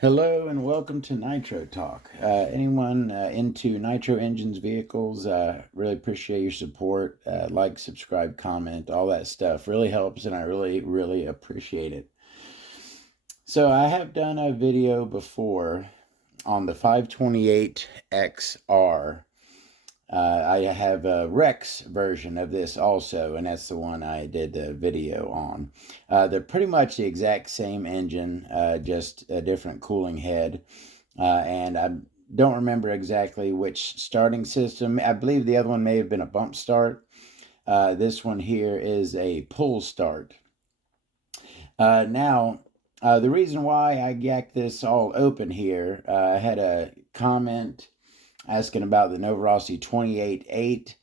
Hello and welcome to Nitro Talk. Anyone into Nitro engines, vehicles, really appreciate your support. Like, subscribe, comment, all that stuff really helps, and I really appreciate it. So, I have done a video before on the 528XR. I have a Rex version of this also, and that's the one I did the video on. They're pretty much the exact same engine, just a different cooling head. And I don't remember exactly which starting system. I believe the other one may have been a bump start. This one here is a pull start. Now, the reason why I yacked this all open here, I had a comment asking about the Novarossi 28.8,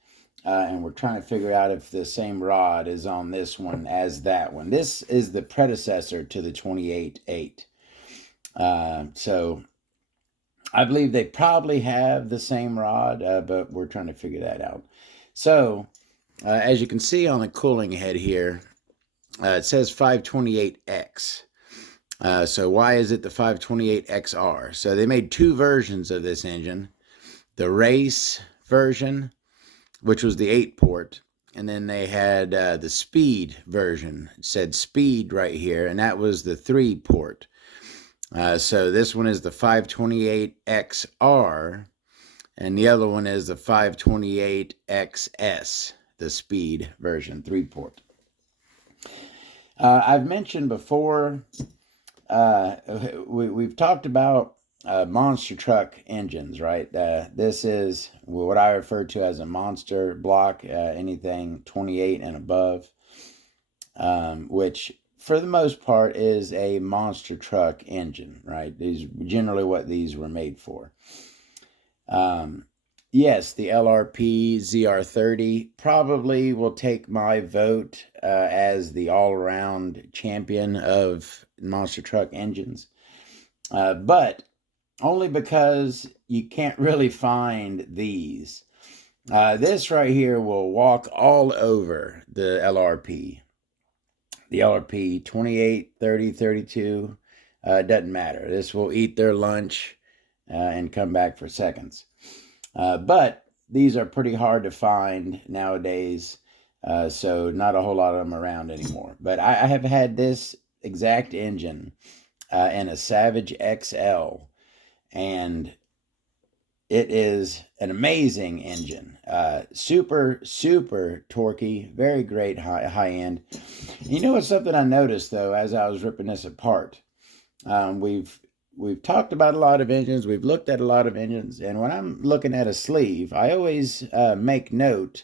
and we're trying to figure out if the same rod is on this one as that one. This is the predecessor to the 28.8. So I believe they probably have the same rod, but we're trying to figure that out. So as you can see on the cooling head here, it says 528X. So why is it the 528XR? So they made two versions of this engine. The race version, which was the 8-port, and then they had the speed version. It said speed right here, and that was the 3-port. So this one is the 528XR, and the other one is the 528XS, the speed version, 3-port. I've mentioned before, we've talked about monster truck engines, right? This is what I refer to as a monster block, anything 28 and above, which for the most part is a monster truck engine, right? These generally what these were made for. Yes, the LRP ZR30 probably will take my vote as the all-around champion of monster truck engines. But only because you can't really find these. This right here will walk all over the LRP. The LRP 28, 30, 32, doesn't matter. This will eat their lunch and come back for seconds. But these are pretty hard to find nowadays, so not a whole lot of them around anymore. But I have had this exact engine in a Savage XL, and it is an amazing engine. Super torquey, very great high end. You know what's something I noticed though as I was ripping this apart? We've talked about a lot of engines, we've looked at a lot of engines, and when I'm looking at a sleeve, I always make note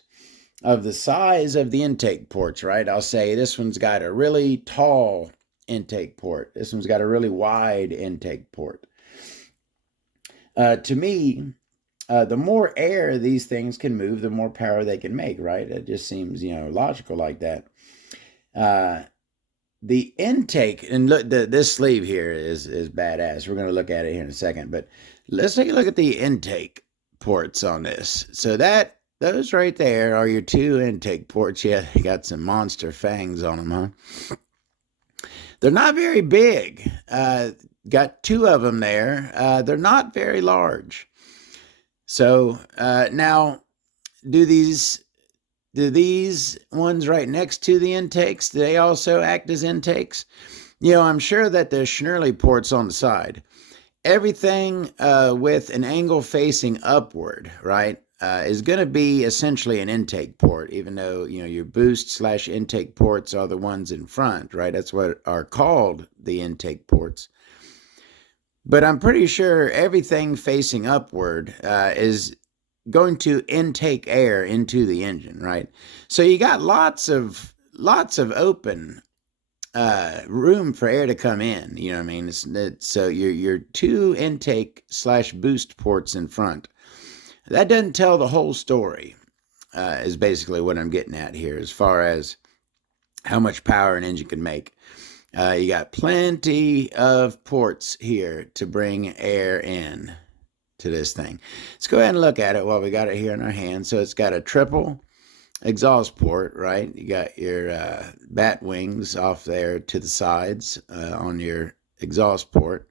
of the size of the intake ports, right? I'll say this one's got a really tall intake port. This one's got a really wide intake port. To me, the more air these things can move, the more power they can make, right? It just seems, logical like that. The intake, and look, this sleeve here is badass. We're going to look at it here in a second, but let's take a look at the intake ports on this. So those right there are your two intake ports. Yeah, they got some monster fangs on them, huh? They're not very big. Got two of them there. They're not very large. So now, do these ones right next to the intakes, do they also act as intakes? I'm sure that there's Schnurley ports on the side. Everything with an angle facing upward, right, is going to be essentially an intake port, even though, your boost/intake ports are the ones in front, right? That's what are called the intake ports. But I'm pretty sure everything facing upward is going to intake air into the engine, right? So you got lots of open room for air to come in. You know what I mean? So your two intake/boost ports in front. That doesn't tell the whole story. Is basically what I'm getting at here, as far as how much power an engine can make. You got plenty of ports here to bring air in to this thing. Let's go ahead and look at it while we got it here in our hand. So it's got a triple exhaust port, right? You got your bat wings off there to the sides on your exhaust port.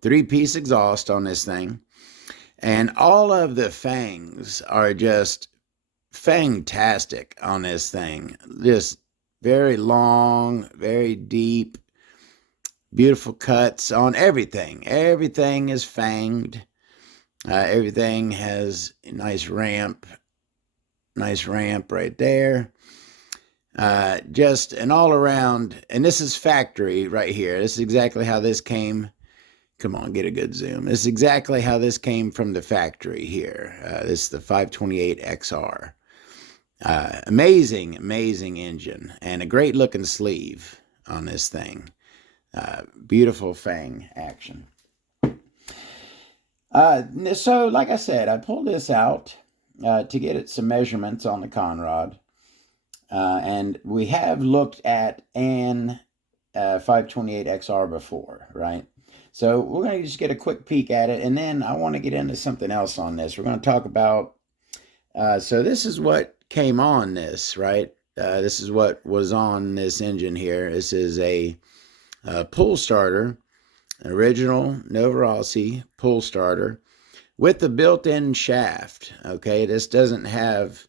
3-piece exhaust on this thing. And all of the fangs are just fantastic on this thing. Just very long, very deep, beautiful cuts on everything. Everything is fanged. Everything has a nice ramp right there. Just an all around, and this is factory right here. This is exactly how this came. Come on, get a good zoom. This is exactly how this came from the factory here. This is the 528 XR. Amazing engine, and a great looking sleeve on this thing. Beautiful fang action. So like I said, I pulled this out to get it some measurements on the conrod. And we have looked at an 528 XR before, right? So we're going to just get a quick peek at it, and then I want to get into something else on this. We're going to talk about, so this is what came on this, right? This is what was on this engine here. This is a pull starter, original Novarossi pull starter with the built-in shaft, okay? This doesn't have,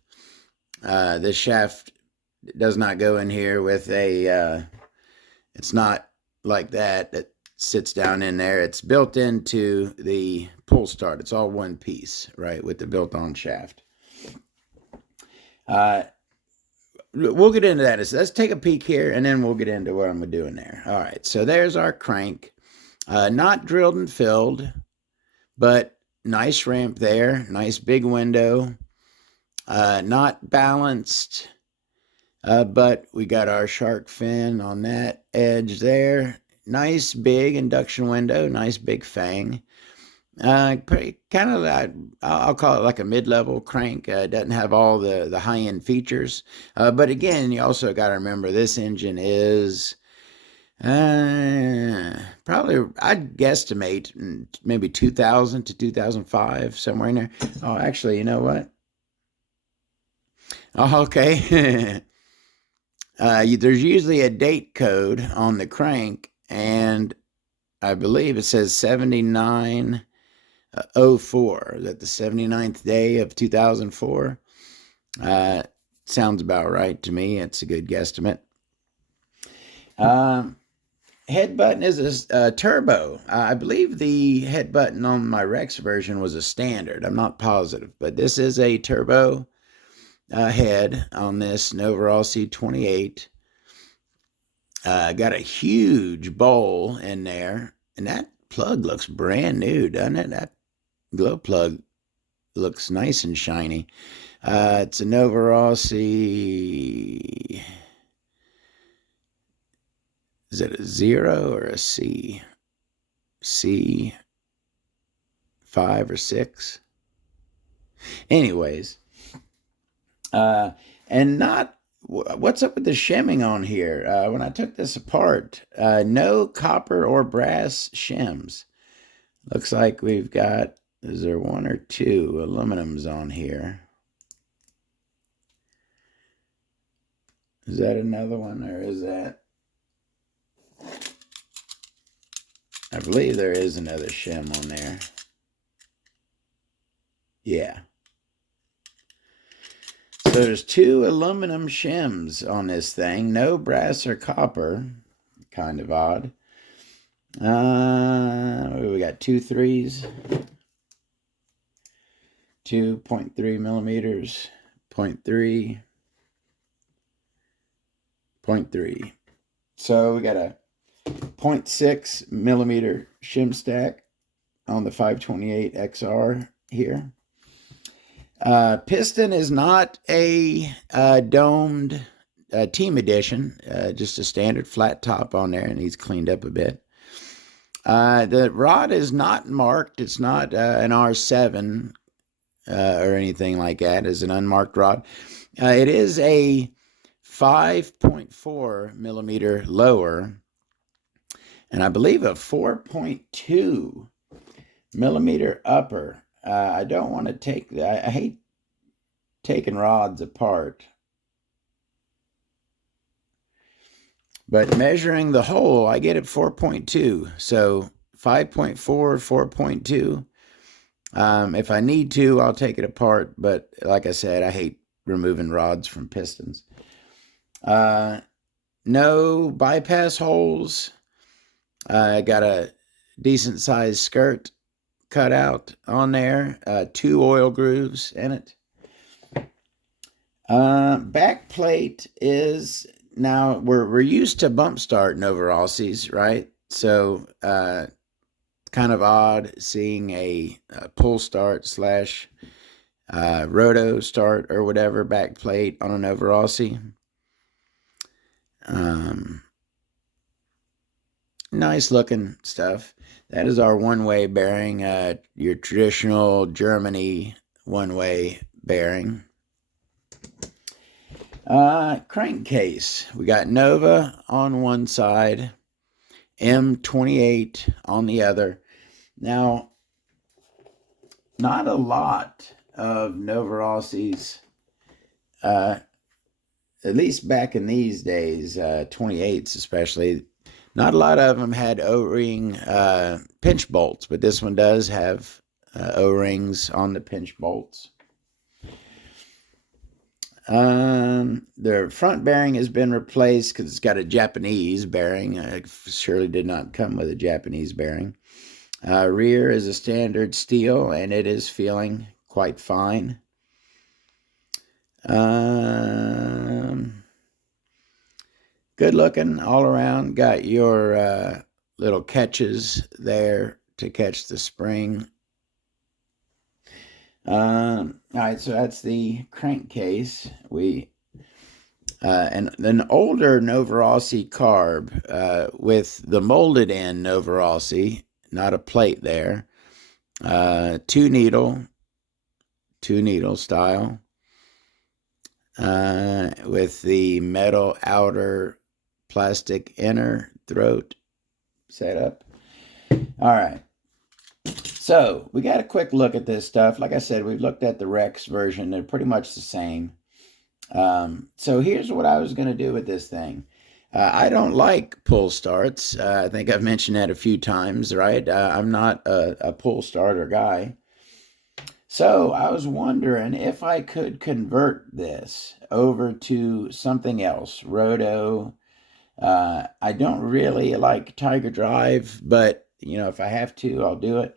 this shaft does not go in here with a, it's not like that sits down in there. It's built into the pull start. It's all one piece, right, with the built-on shaft. We'll get into that. So let's take a peek here, and then we'll get into what I'm doing there. All right, so there's our crank. Not drilled and filled, but nice ramp there. Nice big window. Not balanced, but we got our shark fin on that edge there. Nice big induction window. Nice big fang. Pretty kind of, I'll call it like a mid-level crank. Doesn't have all the high-end features. But again, you also got to remember this engine is probably, I'd guesstimate maybe 2000 to 2005, somewhere in there. Oh, actually, you know what? Oh, okay. There's usually a date code on the crank, and I believe it says 7904, that the 79th day of 2004. Sounds about right to me. It's a good guesstimate. Head button is a turbo. I believe the head button on my Rex version was a standard. I'm not positive, but this is a turbo head on this Novarossi 28. Got a huge bowl in there, and that plug looks brand new, doesn't it? That glow plug looks nice and shiny. It's a Novarossi. Is it a 0 or a C? C 5 or 6? Anyways, and not, what's up with the shimming on here? When I took this apart, no copper or brass shims. Looks like we've got, is there 1 or 2 aluminums on here? Is that another one, or is that? I believe there is another shim on there. Yeah. So there's 2 aluminum shims on this thing. No brass or copper. Kind of odd. We got 2 3s. 2.3 millimeters. 0.3. 0.3. So we got a 0.6 millimeter shim stack on the 528 XR here. Piston is not a domed team edition, just a standard flat top on there, and he's cleaned up a bit. The rod is not marked. It's not an R7 or anything like that. It's an unmarked rod. It is a 5.4 millimeter lower, and I believe a 4.2 millimeter upper. I don't want to take that. I hate taking rods apart. But measuring the hole, I get it 4.2. So 5.4, 4.2. If I need to, I'll take it apart. But like I said, I hate removing rods from pistons. No bypass holes. I got a decent sized skirt cut out on there. 2 oil grooves in it. Back plate is, now we're used to bump start Novarossi's, right? So kind of odd seeing a pull start slash roto start or whatever back plate on a Novarossi. Nice looking stuff. That is our one-way bearing, your traditional Germany one-way bearing. Crankcase. We got Nova on one side, M28 on the other. Now, not a lot of Novarossi's, at least back in these days, 28s especially, not a lot of them had O-ring pinch bolts, but this one does have O-rings on the pinch bolts. Their front bearing has been replaced because it's got a Japanese bearing. It surely did not come with a Japanese bearing. Rear is a standard steel, and it is feeling quite fine. Good looking all around. Got your little catches there to catch the spring. All right, so that's the crankcase. And an older Novarossi carb with the molded end Novarossi, not a plate there. Two needle style, with the metal outer, plastic inner throat setup. All right. So we got a quick look at this stuff. Like I said, we've looked at the Rex version. They're pretty much the same. So here's what I was going to do with this thing. I don't like pull starts. I think I've mentioned that a few times, right? I'm not a pull starter guy. So I was wondering if I could convert this over to something else. Roto. I don't really like Tiger Drive, but if I have to, I'll do it.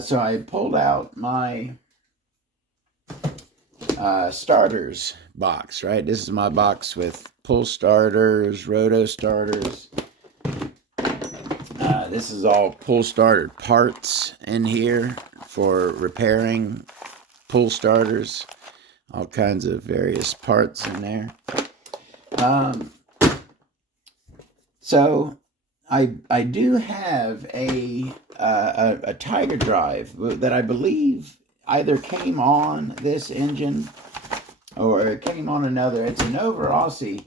So I pulled out my starters box, right? This is my box with pull starters, roto starters. This is all pull starter parts in here for repairing pull starters. All kinds of various parts in there. So I do have a Tiger Drive that I believe either came on this engine or it came on another. It's a Novarossi.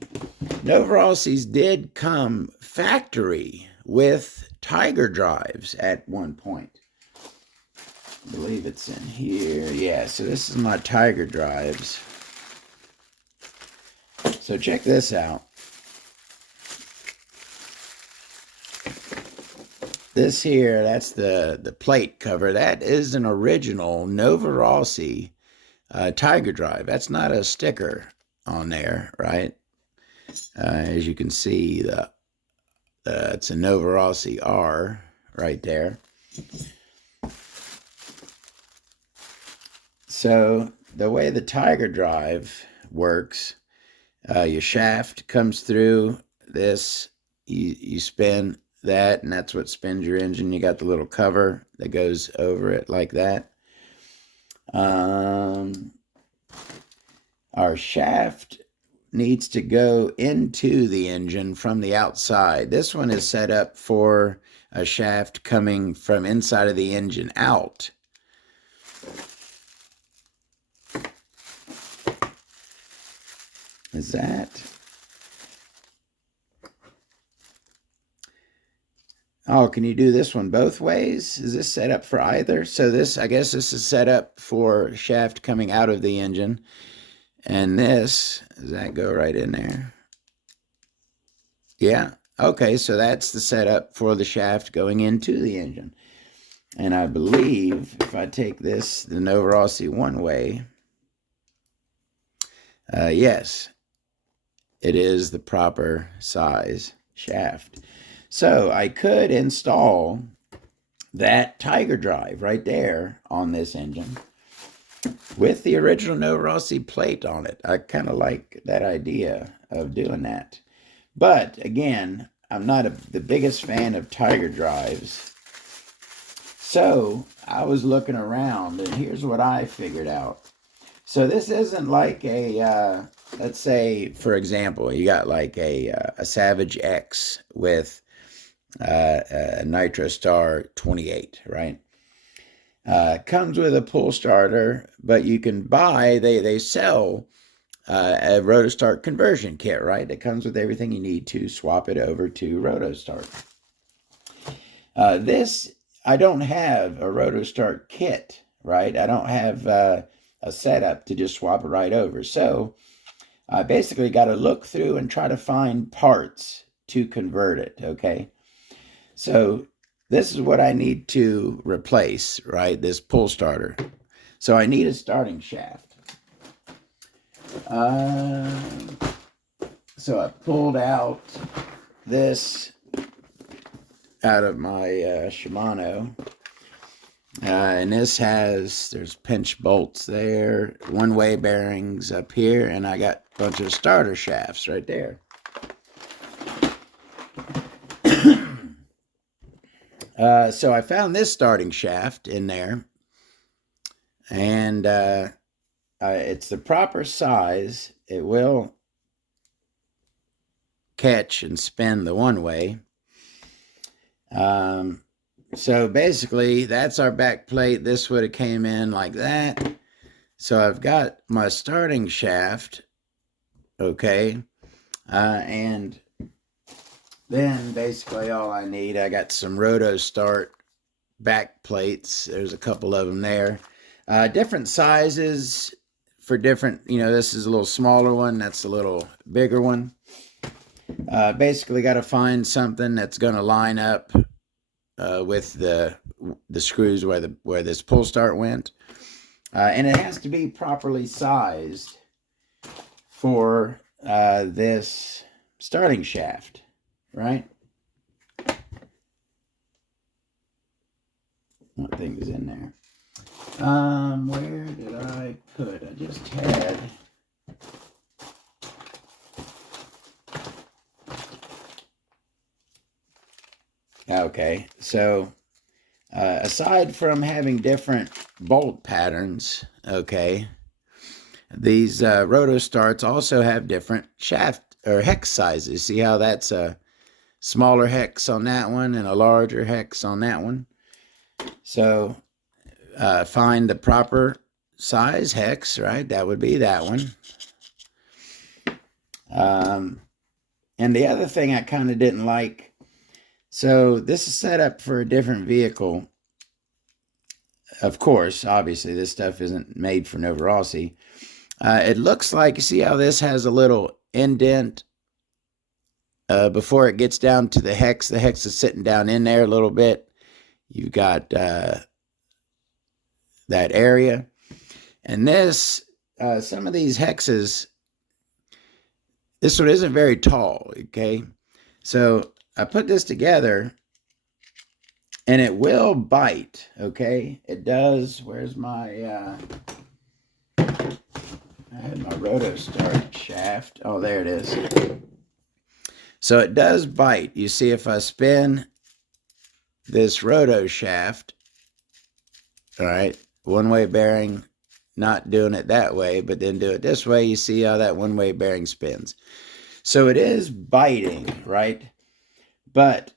Novarossis did come factory with Tiger Drives at one point. I believe it's in here. Yeah, so this is my Tiger Drives. So check this out. This here, that's the plate cover. That is an original Novarossi Tiger Drive. That's not a sticker on there, right? As you can see, it's a Novarossi R right there. So the way the Tiger Drive works, your shaft comes through this, you spin that, and that's what spins your engine. You got the little cover that goes over it like that. Our shaft needs to go into the engine from the outside. This one is set up for a shaft coming from inside of the engine out. Is that? Oh, can you do this one both ways? Is this set up for either? So this, I guess this is set up for shaft coming out of the engine. And this, does that go right in there? Yeah, Okay, so that's the setup for the shaft going into the engine. And I believe if I take this, the Novarossi one-way, yes, it is the proper size shaft. So I could install that Tiger drive right there on this engine with the original Novarossi plate on it. I kind of like that idea of doing that. But again, I'm not the biggest fan of Tiger drives. So I was looking around, and here's what I figured out. So this isn't like a, let's say, for example, you got like a Savage X with a Nitro Star 28, right? Comes with a pull starter, but you can buy, they sell a Rotostart conversion kit, right? That comes with everything you need to swap it over to Rotostart. This, I don't have a Rotostart kit, right? I don't have a setup to just swap it right over. So I basically got to look through and try to find parts to convert it, okay? So this is what I need to replace, right? This pull starter. So I need a starting shaft. So I pulled out this out of my Shimano. And this there's pinch bolts there, one-way bearings up here, and I got a bunch of starter shafts right there. So I found this starting shaft in there, and it's the proper size. It will catch and spin the one way. So basically, that's our back plate. This would have came in like that. So I've got my starting shaft, okay, and then basically all I need, I got some Rotostart back plates. There's a couple of them there. Different sizes for different, this is a little smaller one. That's a little bigger one. Basically got to find something that's going to line up with the screws where this pull start went. And it has to be properly sized for this starting shaft, right? What thing is in there? Where did I put? I just had. Okay, so aside from having different bolt patterns, okay, these Rotostarts also have different shaft or hex sizes. See how that's a smaller hex on that one and a larger hex on that one? So find the proper size hex, right? That would be that one. And the other thing I kind of didn't like, so this is set up for a different vehicle. Of course, obviously, this stuff isn't made for Novarossi. It looks like, you see how this has a little indent before it gets down to the hex. The hex is sitting down in there a little bit. You've got that area. And this, some of these hexes, this one isn't very tall, okay? So I put this together, and it will bite, okay? It does. Where's my, I had my Rotostart shaft. Oh, there it is. So it does bite. You see, if I spin this roto shaft, all right, one-way bearing, not doing it that way, but then do it this way, you see how that one-way bearing spins. So it is biting, right? But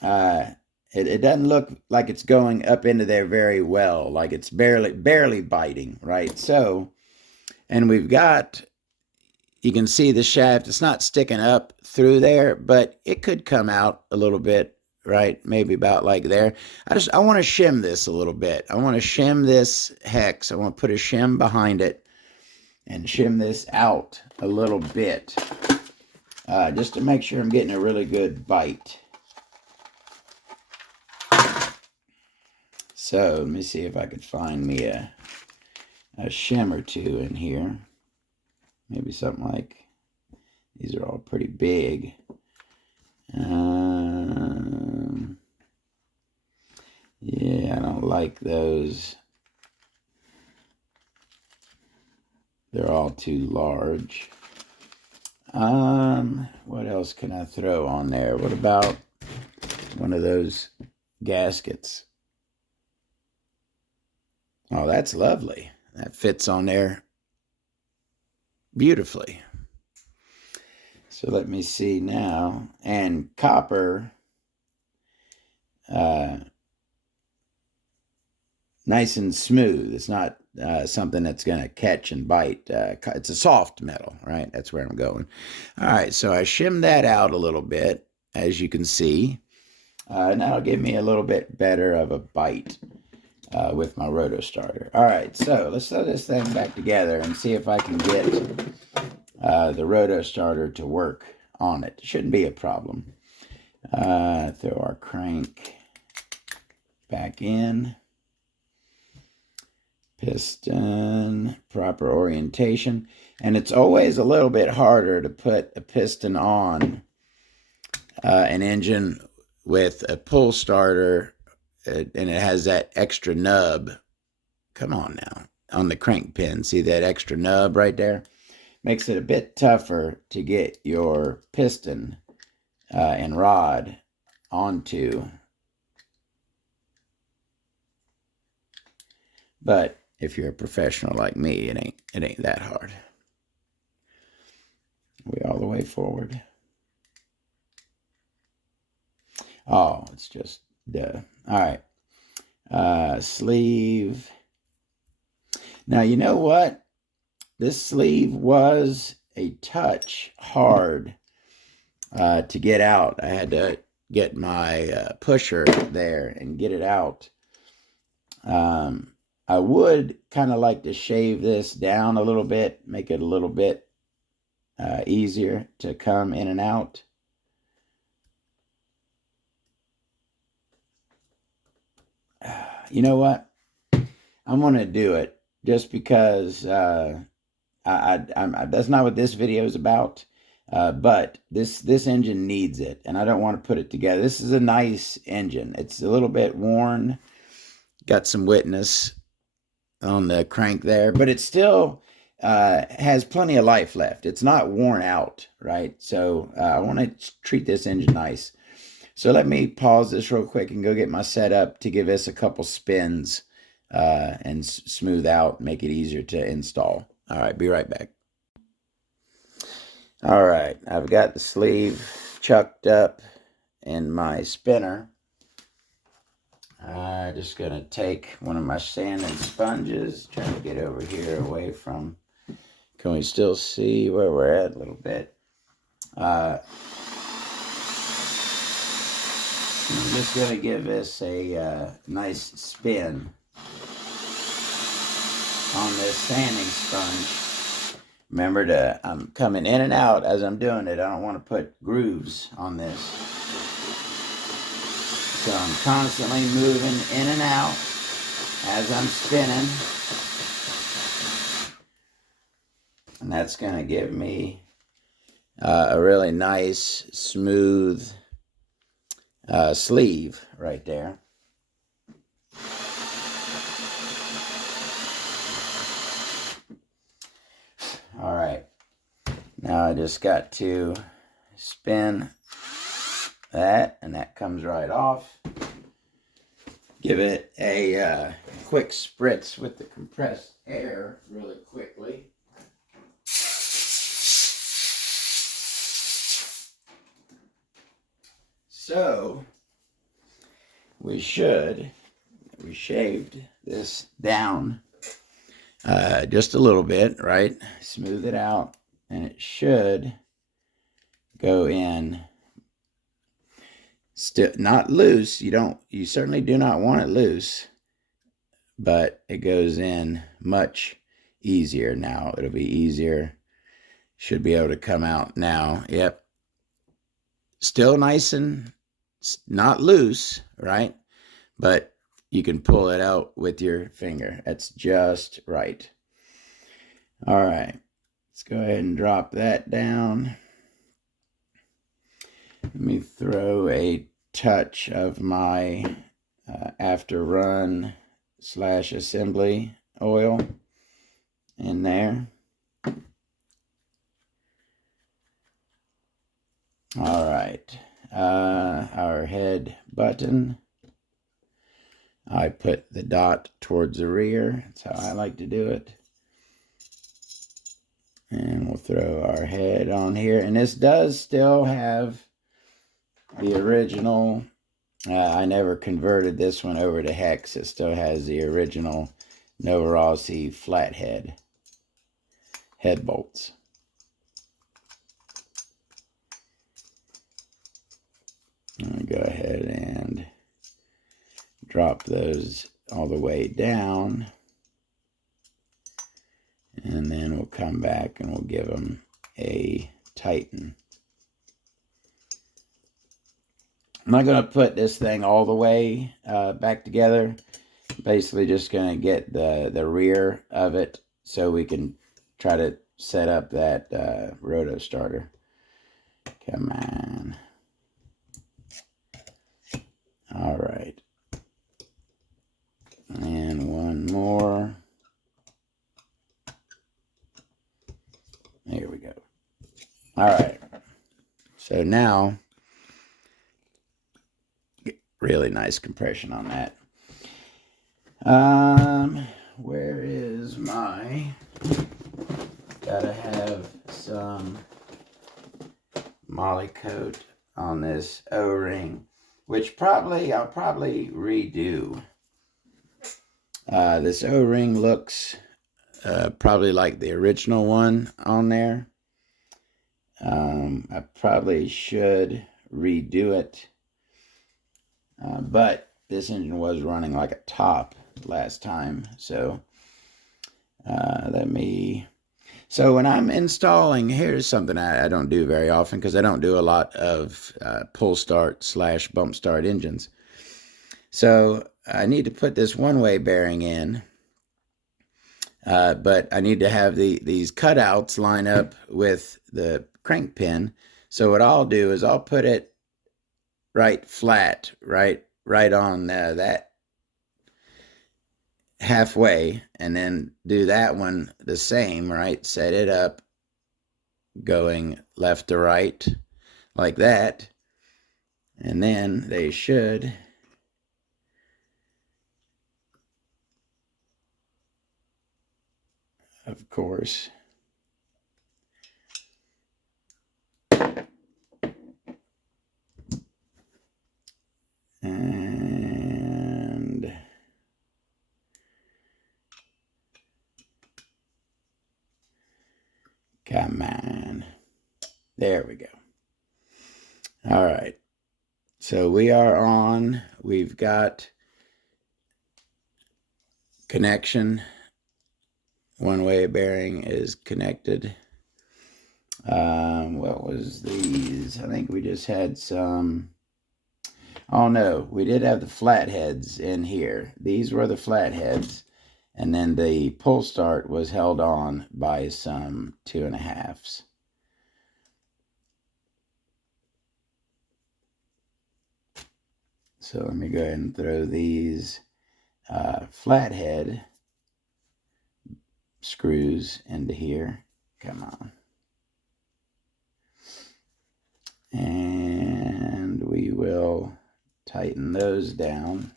it doesn't look like it's going up into there very well, like it's barely biting, right? So, and we've got, you can see the shaft, it's not sticking up through there, but it could come out a little bit, right? Maybe about like there. I want to shim this a little bit. I want to shim this hex. I want to put a shim behind it and shim this out a little bit. just to make sure I'm getting a really good bite. So let me see if I could find me a shim or two in here. Maybe something like, these are all pretty big. Yeah, I don't like those. They're all too large. What else can I throw on there? What about one of those gaskets? Oh, that's lovely. That fits on there beautifully. So let me see now. And copper, nice and smooth. It's not something that's going to catch and bite. It's a soft metal, right? That's where I'm going. All right, so I shimmed that out a little bit, as you can see. And that'll give me a little bit better of a bite with my Rotostarter. All right, so let's throw this thing back together and see if I can get the Rotostarter to work on it. Shouldn't be a problem. Throw our crank back in. Piston, proper orientation. And it's always a little bit harder to put a piston on an engine with a pull starter, and it has that extra nub. Come on now, on the crank pin. See that extra nub right there? Makes it a bit tougher to get your piston and rod onto. But if you're a professional like me, it ain't that hard. We all the way forward. Oh, it's just duh. All right. Sleeve. Now, you know what? This sleeve was a touch hard to get out. I had to get my pusher there and get it out. I would kind of like to shave this down a little bit, make it a little bit easier to come in and out. You know what? I'm going to do it just because that's not what this video is about. But this engine needs it, and I don't want to put it together. This is a nice engine. It's a little bit worn. Got some wetness on the crank there, but it still has plenty of life left. It's not worn out, right? So I want to treat this engine nice. So let me pause this real quick and go get my setup to give this a couple spins and smooth out, make it easier to install. All right, be right back. All right, I've got the sleeve chucked up in my spinner. I'm just going to take one of my sanding sponges, try to get over here away from, can we still see where we're at a little bit? I'm just going to give this a nice spin on this sanding sponge. Remember I'm coming in and out as I'm doing it. I don't want to put grooves on this. So I'm constantly moving in and out as I'm spinning. And that's going to give me a really nice, smooth sleeve right there. All right. Now I just got to spin that, and that comes right off. Give it a quick spritz with the compressed air really quickly. So we shaved this down just a little bit, right? Smooth it out, and it should go in. Still not loose. You certainly do not want it loose, but it goes in much easier now. It'll be easier. Should be able to come out now. Yep. still nice and not loose, right? But you can pull it out with your finger. That's just right. All right, let's go ahead and drop that down. Let me throw a touch of my after run / assembly oil in there. All right, our head button. I put the dot towards the rear. That's how I like to do it. And we'll throw our head on here. And this does still have the original. I never converted this one over to hex. It still has the original Novarossi flathead head bolts. I'm going to go ahead and drop those all the way down. And then we'll come back and we'll give them a tighten. I'm not going to put this thing all the way back together. Basically just going to get the rear of it so we can try to set up that roto starter. Come on. All right. And one more. There we go. All right. So now, really nice compression on that. Where is my, gotta have some moly coat on this O-ring, which I'll probably redo. This O-ring looks probably like the original one on there. I probably should redo it. But this engine was running like a top last time. So so when I'm installing, here's something I don't do very often because I don't do a lot of pull start / bump start engines. So I need to put this one-way bearing in. But I need to have these cutouts line up with the crank pin. So what I'll do is I'll put it right flat, right on that halfway, and then do that one the same, right? Set it up going left to right like that. And then they should of course and come on. There we go. All right. So we are on. We've got connection. One-way bearing is connected. What was these? I think we just had some. Oh no, we did have the flatheads in here. These were the flatheads. And then the pull start was held on by some 2.5s. So let me go ahead and throw these flathead screws into here. Come on. And we will tighten those down.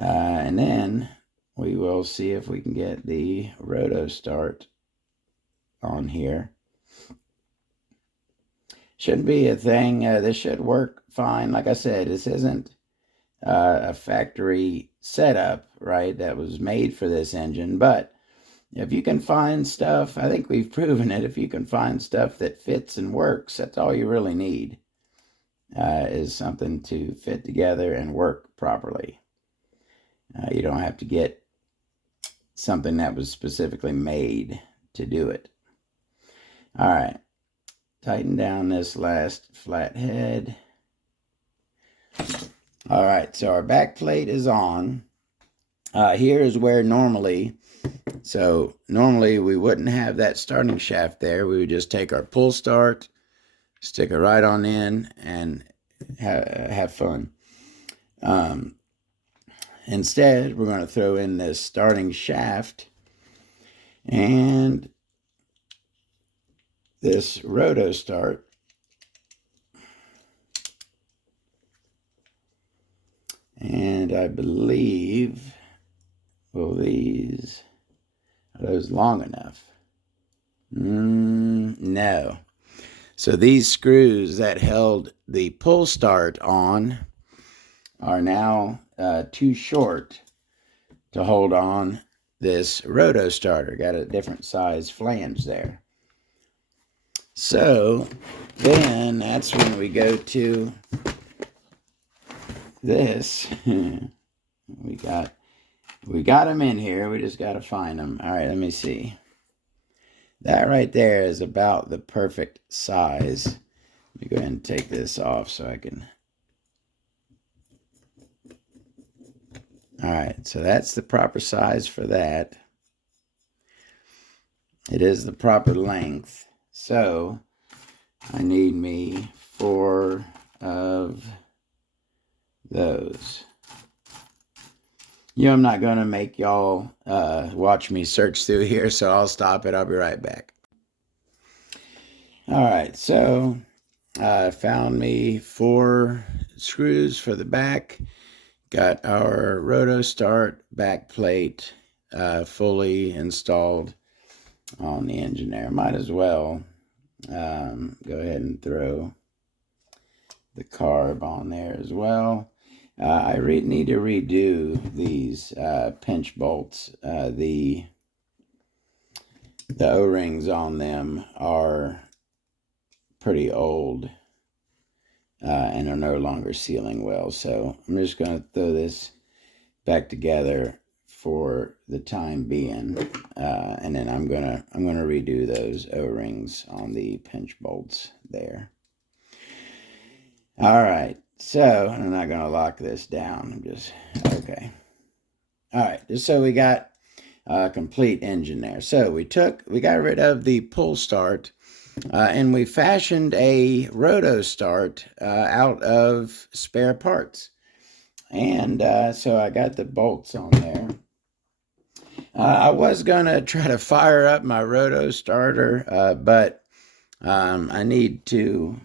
And then we will see if we can get the Rotostart on here. Shouldn't be a thing. This should work fine. Like I said, this isn't a factory setup, right, that was made for this engine. But if you can find stuff, I think we've proven it, if you can find stuff that fits and works, that's all you really need, is something to fit together and work properly. You don't have to get something that was specifically made to do it. All right, tighten down this last flat head. All right, so our back plate is on. Here is where normally we wouldn't have that starting shaft there. We would just take our pull start, stick it right on in, and have fun. Instead, we're going to throw in this starting shaft and this Rotostart. And I believe, well, are those long enough? No. So these screws that held the pull start on are now too short to hold on this Rotostarter. Got a different size flange there. So then that's when we go to this. we got them in here. We just got to find them. All right, let me see. That right there is about the perfect size. Let me go ahead and take this off so I can. All right, so that's the proper size for that. It is the proper length. So I need me 4 of those. I'm not going to make y'all watch me search through here, so I'll stop it. I'll be right back. All right, so I found me 4 screws for the back. Got our Rotostart back plate fully installed on the engine there. Might as well go ahead and throw the carb on there as well. I need to redo these pinch bolts. The O-rings on them are pretty old and are no longer sealing well. So I'm just going to throw this back together for the time being, and then I'm gonna redo those O-rings on the pinch bolts there. All right, so I'm not gonna lock this down. I'm just okay. All right, just so we got a complete engine there. So we got rid of the pull start, and we fashioned a Rotostart out of spare parts. And so I got the bolts on there. I was going to try to fire up my Rotostarter, but I need to,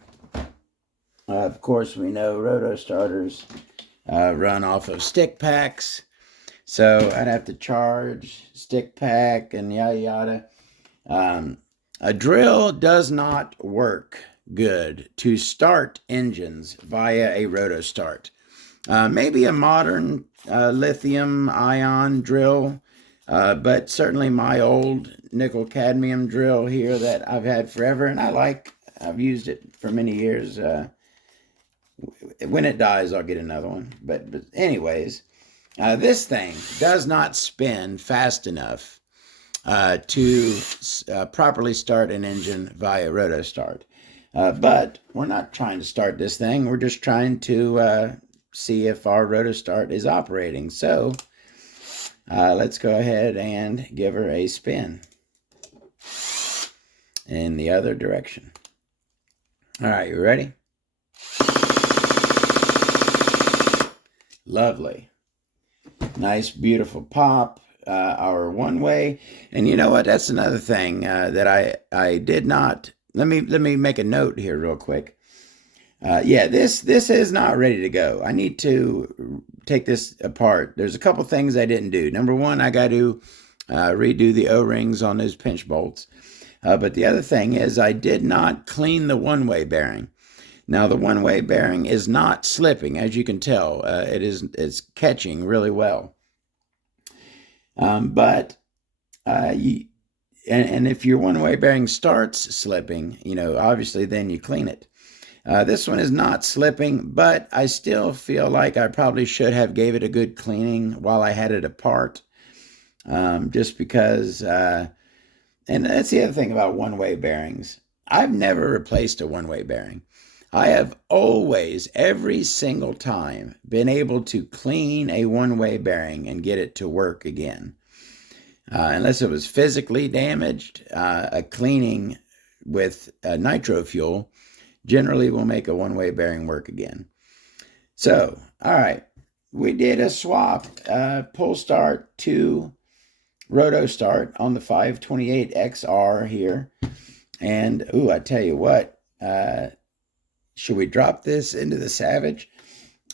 of course, we know Rotostarters run off of stick packs. So I'd have to charge stick pack and yada yada. A drill does not work good to start engines via a Rotostart. Maybe a modern lithium ion drill, but certainly my old nickel cadmium drill here that I've had forever, and I've used it for many years. When it dies, I'll get another one. But anyways, this thing does not spin fast enough to properly start an engine via Rotostart. But we're not trying to start this thing. We're just trying to see if our Rotostart is operating. So let's go ahead and give her a spin in the other direction. All right, you ready? Lovely. Nice, beautiful pop. Our one way. And you know what? That's another thing that I did not. Let me make a note here real quick. This is not ready to go. I need to take this apart. There's a couple things I didn't do. Number one, I got to redo the O-rings on those pinch bolts. But the other thing is I did not clean the one-way bearing. Now the one-way bearing is not slipping, as you can tell. It's catching really well. But if your one-way bearing starts slipping, obviously then you clean it. This one is not slipping, but I still feel like I probably should have gave it a good cleaning while I had it apart. Just because, and that's the other thing about one-way bearings. I've never replaced a one-way bearing. I have always, every single time, been able to clean a one-way bearing and get it to work again. Unless it was physically damaged, a cleaning with nitro fuel generally will make a one-way bearing work again. So, all right, we did a swap, pull start to Rotostart on the 528XR here. And, ooh, I tell you what, should we drop this into the Savage?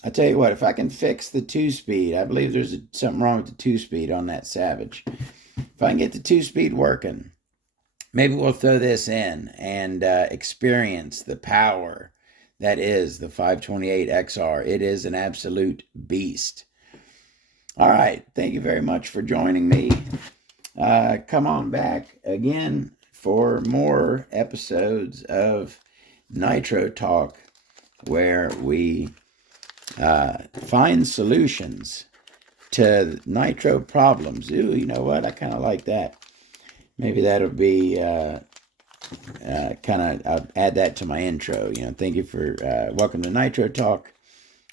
I tell you what, if I can fix the 2-speed, I believe there's something wrong with the 2-speed on that Savage. If I can get the 2-speed working, maybe we'll throw this in and experience the power that is the 528XR. It is an absolute beast. All right, thank you very much for joining me. Come on back again for more episodes of Nitro Talk, where we find solutions to nitro problems. Ooh, you know what? I kind of like that. Maybe that'll be I'll add that to my intro. Thank you for welcome to Nitro Talk,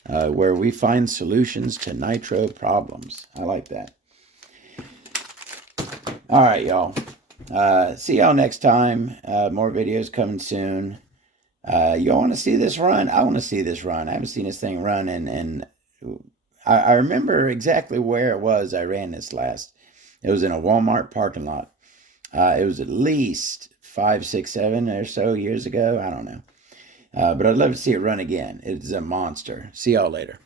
where we find solutions to nitro problems. I like that. All right, y'all. See y'all next time. More videos coming soon. Y'all want to see this run? I want to see this run. I haven't seen this thing run, and I remember exactly where it was I ran this last. It was in a Walmart parking lot. It was at least 5, 6, 7 or so years ago. I don't know. But I'd love to see it run again. It's a monster. See y'all later.